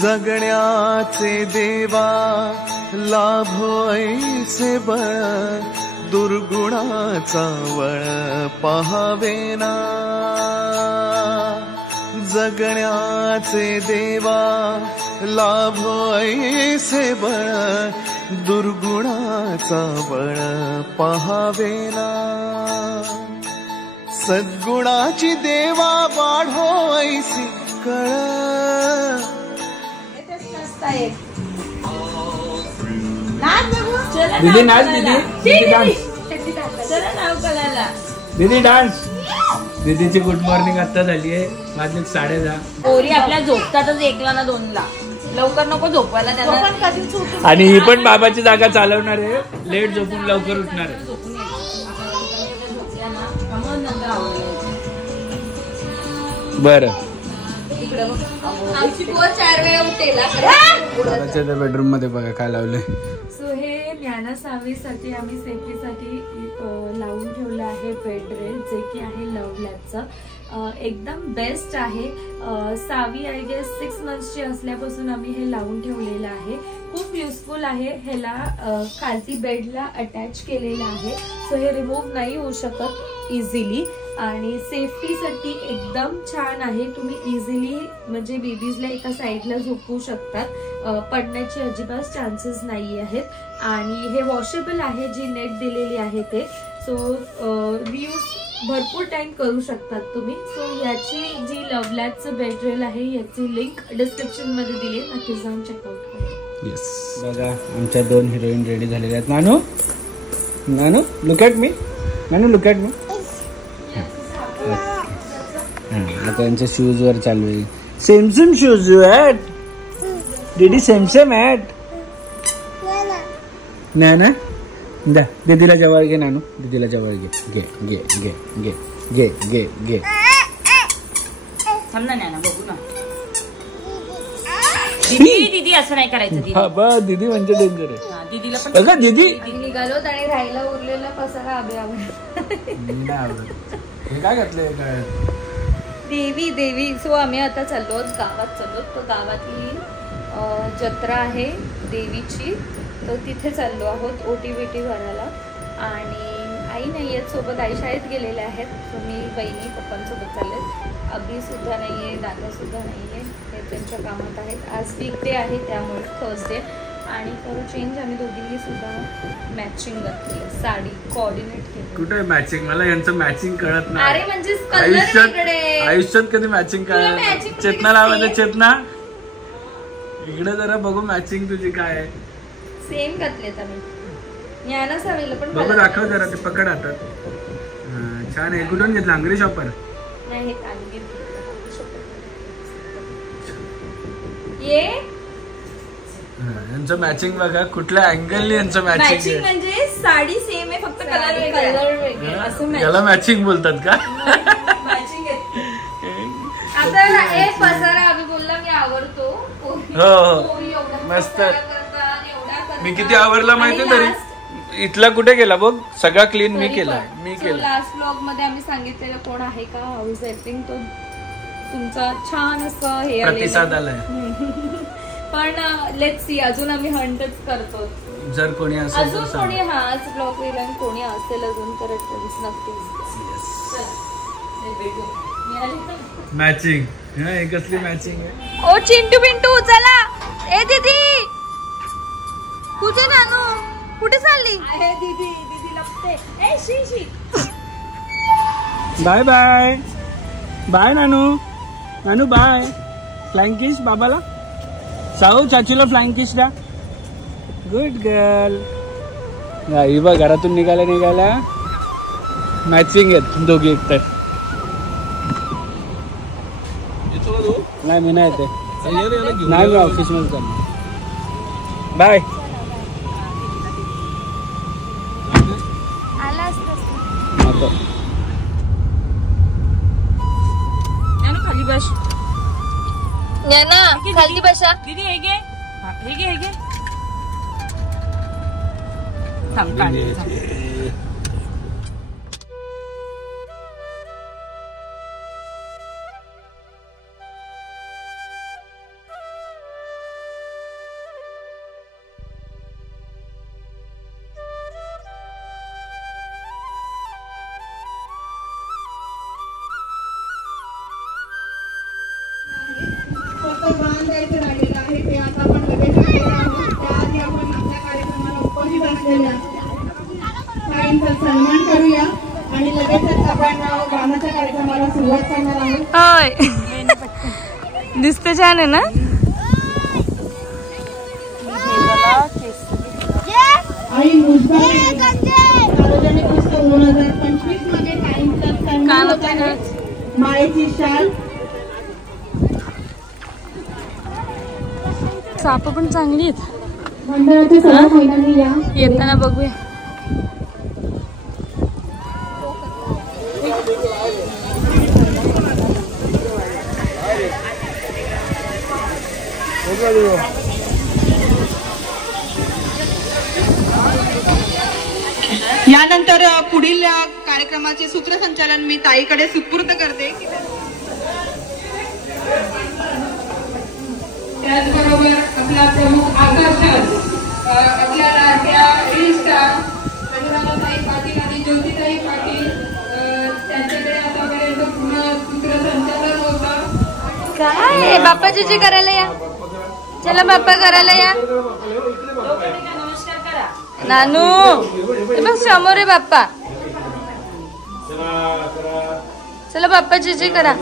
जगण्याचे देवा लाभो ऐसे बळ, दुर्गुणाचा वळ पहावेना. जगण्याचे देवा लाभो ऐसे बळ, दुर्गुणाचा बळ पहावेना. सद्गुणाची देवा वाढो ऐसी कळ. दीदी नाच, दीदी डान्स, दीदी डान्स. दीदीची गुड मॉर्निंग आता झाली आहे. माझी 10:30. पोरी आपल्या झोपतातच 1ला ना 2ला. लवकर नको झोपायला त्यांना. आणि ही पण बाबाची जागा चालवणार आहे. लेट झोपून लवकर उठणार आहे. बरं, आमची पोर 4 वेळा उठेल. बाबाच्या बेडरूम मध्ये बघा काय लावलंय. सो हे ज्ञाना सावीसाठी आम्ही सेफ्टीसाठी लावून ठेवलं आहे बेड रेल, जे की आहे लव्ह लॅबचं. एकदम बेस्ट आहे. सावी आय गेस 6 मंथ्सची असल्यापासून आम्ही हे लावून ठेवलेलं आहे. खूप युजफुल आहे. ह्याला खालती बेडला अटॅच केलेलं आहे, सो हे रिमूव्ह नाही होऊ शकत इझिली. आणि सेफ्टीसाठी एकदम छान आहे. तुम्ही इझिली म्हणजे बेबीजला एका साईडला झोपवू शकतात. पडण्याचे अजिबात चान्सेस नाही आहेत. आणि हे वॉशेबल आहे, जी नेट दिलेली आहे ते. सो रियूज भरपूर टाइम करू शकतात तुम्ही. सो याची जी लव्ह लॅबचं बेड रेल आहे याची लिंक डिस्क्रिप्शन मध्ये दिली, नक्की जाऊन चेकआउट करा. येस, बघा आमच्या 2 हिरोईन रेडी झालेल्या आहेत. Nanu, Nanu look at me, Nanu look at me. आता यांच्या शूज वर चालू आहे. सेम सेम शूज आहेत दीदी, सेम सेम आहेत. ना ना द्या दीदीला जवळ घे. नानू दीदीला जवळ घे. घे घे घे घे घे घे घे. थांब ना नाना, बघू ना. दीदी दीदी असं नाही करायचं. बाबा दीदी म्हणजे डेंजर आहे. दीदीला पण बघा दीदी निघालो आणि राहायला उरलेला पसारा आबे हे काय घातलंय काय. देवी देवी. सो आम्ही आता चाललो गावात चाललो. तो गावातली जत्रा आहे देवीची, तर तिथे चाललो आहोत ओटी बिटी भरायला. आणि आई नाही आहेत सोबत, आई शाळेत गेलेल्या आहेत. तर मी बहिणी पप्पांसोबत चालले. अभि सुद्धा नाही आहे, दादा सुद्धा नाही आहे, ते त्यांच्या कामात आहेत. आज वीकडे आहे त्यामुळे थर्सडे. आणि फॉर चेंज आम्ही दोघींनी सुद्धा मॅचिंग घातली, साडी कोऑर्डिनेट केली. कुठे मॅचिंग, मला यांचं मॅचिंग कळत नाही. अरे म्हणजे आयुष्यात कधी मॅचिंग कळत. चेतना लावायचं. चेतना इकडे जरा बघू मॅचिंग तुझी काय आहे. सेम घातलेत आम्ही. ज्ञाना सावीला पण बघू, दाखव जरा. ते पकड हातात. छान आहे. कुठून घेतलं? अंगरी शॉपर नाही, ये यांचं मॅचिंग बघा. कुठल्या अँगलने यांचं मॅचिंग म्हणजे साडी सेम आहे, फक्त कलर वेगळे. असं याला मॅचिंग बोलतात का? मॅचिंग आता एक पसारा आम्ही बोलला मी आवडतो. हो मस्त. मी किती आवडला माहिती तरी. इथला कुठे गेला बघ, सगळा क्लीन मी केला. लास्ट व्लॉग मध्ये आम्ही सांगितलेलं कोण आहे का हाऊस हेल्पिंग, तो तुमचा छान असं हे प्रतिसाद आलाय. पण लेट्स सी, अजून आम्ही हंटच करतो. जर कोणी अजून कोणी हाच ब्लॉग येईल आणि कोणी असेल अजून तर नक्कीच मॅचिंग. हे कसली मॅचिंग आहे. ओ चिंटू पिंटू चला. ए दीदी कुठे? नानू कुठे चालली? दीदी दीदी लपते. ए शी शी. बाय बाय बाय नानू. नानू बाय. फ्लाइंग किस बाबाला. साऊ चाचूला फ्लाइंग किस द्या. Good girl. ही बघ घरातून निघाल्या मॅचिंग आहेत दोघी एक तर. नाही मी नाही, नाही मी ऑफिस मध्ये चाललो. बाय. खाली बस. खाली बसा दीदी. हे घे हे घे हे घे. थांब. द्यायचं राहिलेलं आहे ते आता आपण लगेच करणार आहोत. त्याआधी आपण आपल्या कार्यक्रमाला उपस्थित असलेल्या ताईंचा सन्मान करूया आणि लगेचच आपण गाण्याच्या कार्यक्रमाला सुरुवात करणार आहोत. होय दिसते छान आहे ना. आई मुजबाई सार्वजनिक उत्सव 2025 मध्ये ताईंचा सन्मान होत आहे. मायेची शाल. साप पण चांगली आहेत. मंडळाच्या सर्व महिलांनी या येताना बघूया. यानंतर पुढील कार्यक्रमाचे सूत्रसंचालन मी ताईकडे सुपूर्द करते. त्याचबरोबर आपला प्रमुख आकर्षक आपल्या लाडक्या स्टार अनुराधाताई पाटील आणि ज्योतिताई पाटील त्यांच्याकडे आतापर्यंत पूर्ण सूत्रसंचालन होतं. काय बाप्पाची करायला या. चला बाप्पा करायला या. नानू हे बघ समोर आहे बाप्पा. चला बाप्पाची करा.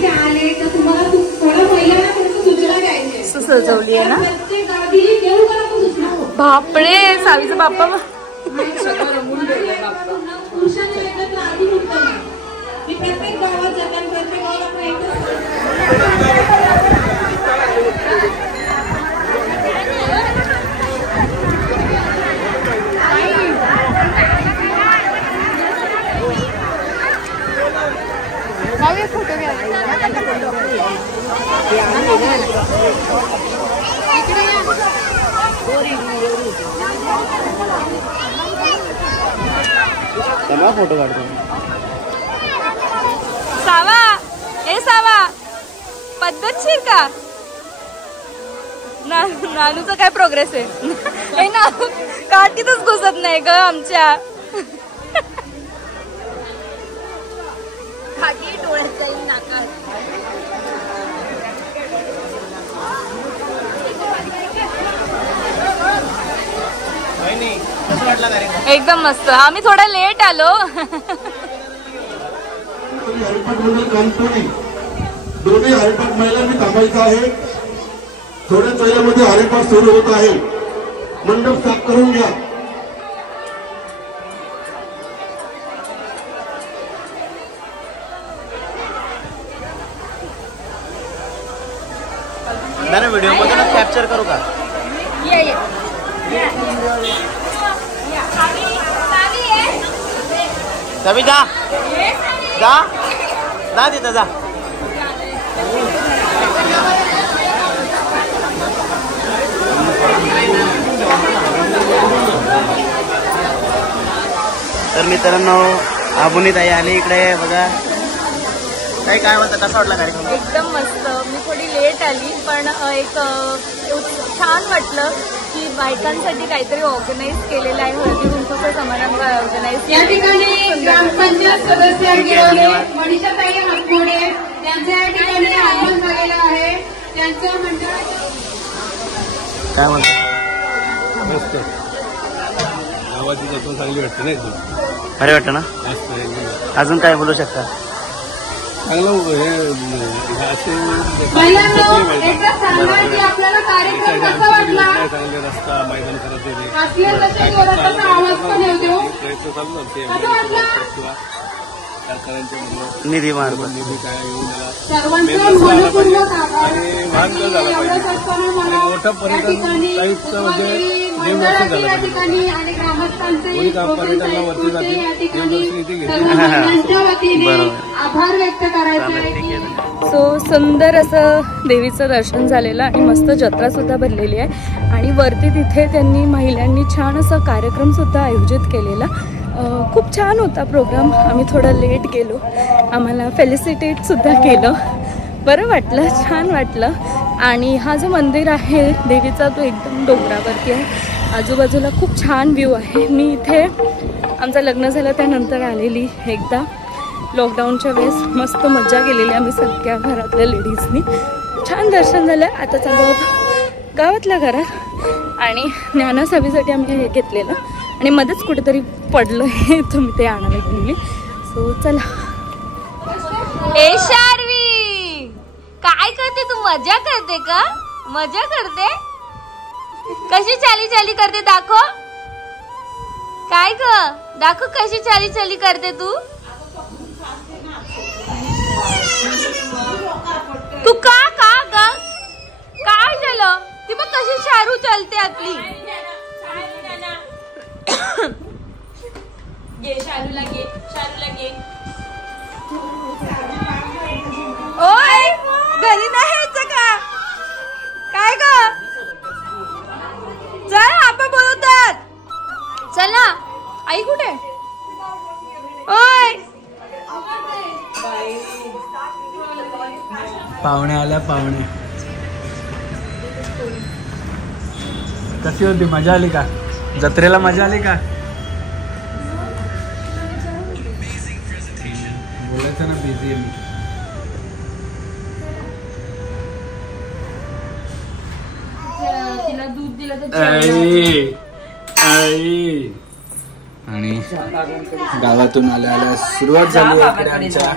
आले तर तुम्हाला थोडं पहिल्यांदा थोडंसं सूचना द्यायची. सजवली आहे ना. प्रत्येक गावी देऊ का सूचना. बापरे सावीचा बाप्पा. पुरुषांनी एकत्र आधी होतं ना. मी प्रत्येक गावात जाते आणि प्रत्येक गावात फोटो घ्या. फोटो काढतो. सावा ए सावा पद्धतशीर का. नानूचा काय प्रोग्रेस आहे. ना काठीतच घुसत नाही ग आमच्या. खाली डोळ्यात जाईल नाकात. एकदम मस्त. आम्ही थोडा लेट आलो. दोन्ही हरिपाठ महिला मी थांबायचं आहे. थोड्याच वेळामध्ये हरिपाठ सुरू होत आहे. मंडप साफ करून घ्या. व्हिडिओ मधूनच कॅप्चर करू का. सभी जा जा जा तिथं जा. तर मित्रांनो आबुनी ताई आली इकडे बघा. काय म्हणतात, कसा वाटला कार्यक्रम? एकदम मस्त. मी थोडी लेट आली पण एक छान वाटलं की बायकांसाठी काहीतरी ऑर्गनाईज केलेलं आहे या ठिकाणी ग्रामपंचायत सदस्य गिरवले मनीषाताई हातमोडे त्यांचं या ठिकाणी आगमन झालेलं आहे. त्यांचं मंडळ काय म्हणतो? मस्त गावाची जपून चांगली वाटते ना एकदम. अरे वाटतं ना. अजून काय बोलू शकता? चांगलं असे एकदा सांगा की आपल्याला कार्यक्रम कसा वाटला. चांगले रस्ता मैदान करत असले तसे जोराचा आवाज पण येतो. प्रयत्न चालू होते. निधी मार्ग निधी काय येऊन मला सर्वांचे मनपूर्वक आभार. आणि महानकर झाला पाहिजे आणि मोठं पर्यटन साहित्य म्हणजे देवदर्शन झालं पाहिजे. आणि ग्रामस्थांचे कोणी काम पर्यटनाला वरती जाते देवदर्शन इथे घेते. सर्वांच्या वतीने आभार व्यक्त करायचे. सो सुंदर असं देवीचं दर्शन झालेलं आणि मस्त जत्रा सुद्धा भरलेली आहे. आणि वरती तिथे त्यांनी महिलांनी छान असा कार्यक्रम सुद्धा आयोजित केलेला. खूप छान होता प्रोग्राम. आम्ही थोडं लेट गेलो. आम्हाला फेलिसिटेट सुद्धा केलं. बरं वाटलं, छान वाटलं. आणि हा जो मंदिर आहे देवीचा तो एकदम डोंगरावरती आहे. आजूबाजूला खूप छान व्ह्यू आहे. मी इथे आमचं लग्न झालं त्यानंतर आलेली एकदा लॉकडाऊनच्या वेळेस. मस्त मजा केलेली आम्ही सगळ्या घरातल्या लेडीजनी. छान दर्शन झालं. आता चालू होतं गावातल्या घरात आणि ज्ञानासावीसाठी आम्ही हे घेतलेलं आणि मध्येच कुठेतरी पडलं हे तुम्ही ते आणायला गेलेली. सो चला. ए शार्वी, काय करते तू? मजा करते का? मजा करते? कशी चाली चाली करते दाखव. काय ग दाखव कशी चाली चाली करते तू. तू का का ग काय झालं? ती मग कशी शारू चालते आपली. घे शारूला घे, शारूला घे. ओय घरी नाही यायचं का? काय ग चल आपण बोलवतात. चला आई कुठे? ओय पाहुणे आल्या. पाहुणे कशी होती? मजा आली का? जत्रेला मजा आली का? बोलायचं ना बिझी आहे मी. तिला दूध दिलं तर आणि गावातून आल्या आल्या सुरुवात झाली आहे आमच्या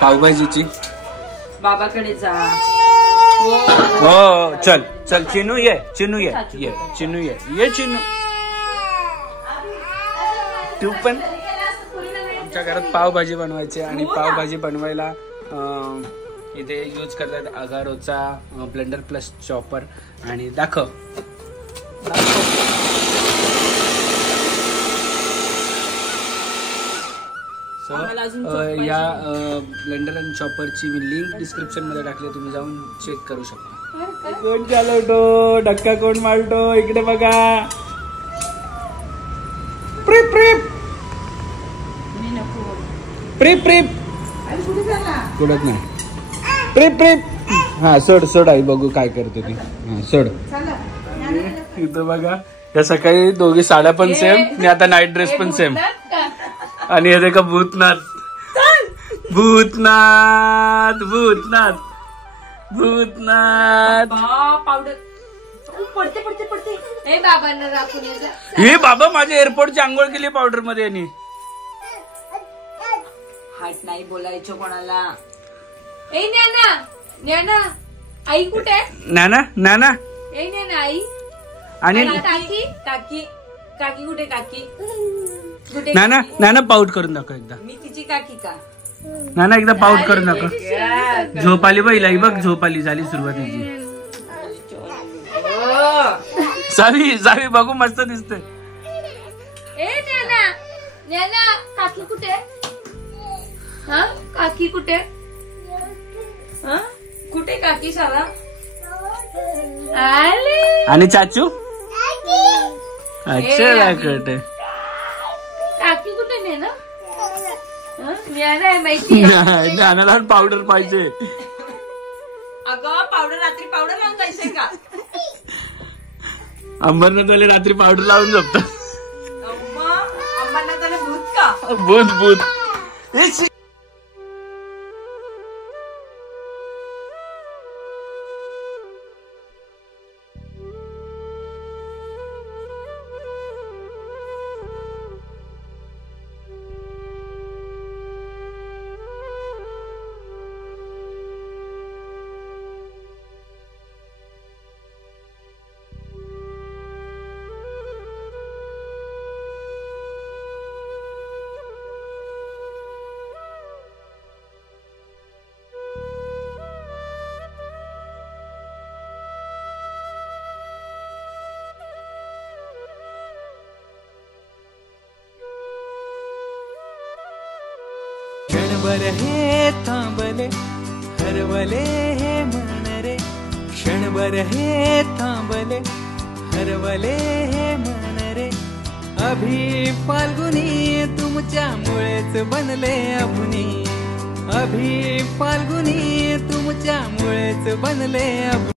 पावभाजीची. बाबाकडे जा. हो चल चल चिनू ये, चिनू ये, ये चिनू ये, ये चिनू. तू पण. आमच्या घरात पावभाजी बनवायची आणि पावभाजी बनवायला इथे यूज करतात अगारोचा ब्लेंडर प्लस चॉपर. आणि दाखव या ब्लेंडर आणि चॉपरची मी लिंक डिस्क्रिप्शन मध्ये टाकली, तुम्ही जाऊन चेक करू शकता. कोण चालवतो धक्का, कोण मारतो इकडे बघा. प्रिप प्रिप प्रिप प्रिप कुठत नाही. Prep prep. हा सोड सोड आई बघू काय करते ती. हा सोड. इथं बघा या सकाळी दोघी साड्या पण सेम आणि आता नाईट ड्रेस पण सेम. आणि हे देखा भूतनाथ भूतनाथ भूतनाथ भूतनाथ. पावडर पडते पडते पडते. हे बाबांना राखून ये. हे बाबा माझ्या एअरपोर्टची आंघोळ केली पावडर मध्ये. आणि हाट नाही बोलायचं कोणाला. ए ज्ञाना ज्ञाना आई कुठे? नाना नाना. ए ज्ञाना आई. आणि काकी काकी काकी कुठे? काकी नाना नाना पाऊट करून दाखव एकदा. मी तिची काकी का? नाना एकदा पाऊट करून दाखव. झोप आली बाईला. बघ झोप आली. झाली सुरुवातीची. सावी सावी बघू मस्त दिसतंय. ए ज्ञाना ज्ञाना काकी कुठे? हा काकी कुठे? हा कुठे काकी? सारा आले. आणि चाचू अच्छा कुठे? काकी कुठे? नाही ना माहिती. ज्ञानाला पावडर पाहिजे. अगं पावडर रात्री पावडर लावून जायचंय का? अंबरनाथ वाले रात्री पावडर लावून झोपतात. भूत भूत क्षणभर हे थांबले हरवले हे मन रे क्षणभर हे थांबले हरवले हे मन रे अभि फाल्गुनी तुमच्यामुळेच बनले अभुनी अभि फाल्गुनी तुमच्यामुळेच बनले अभुनी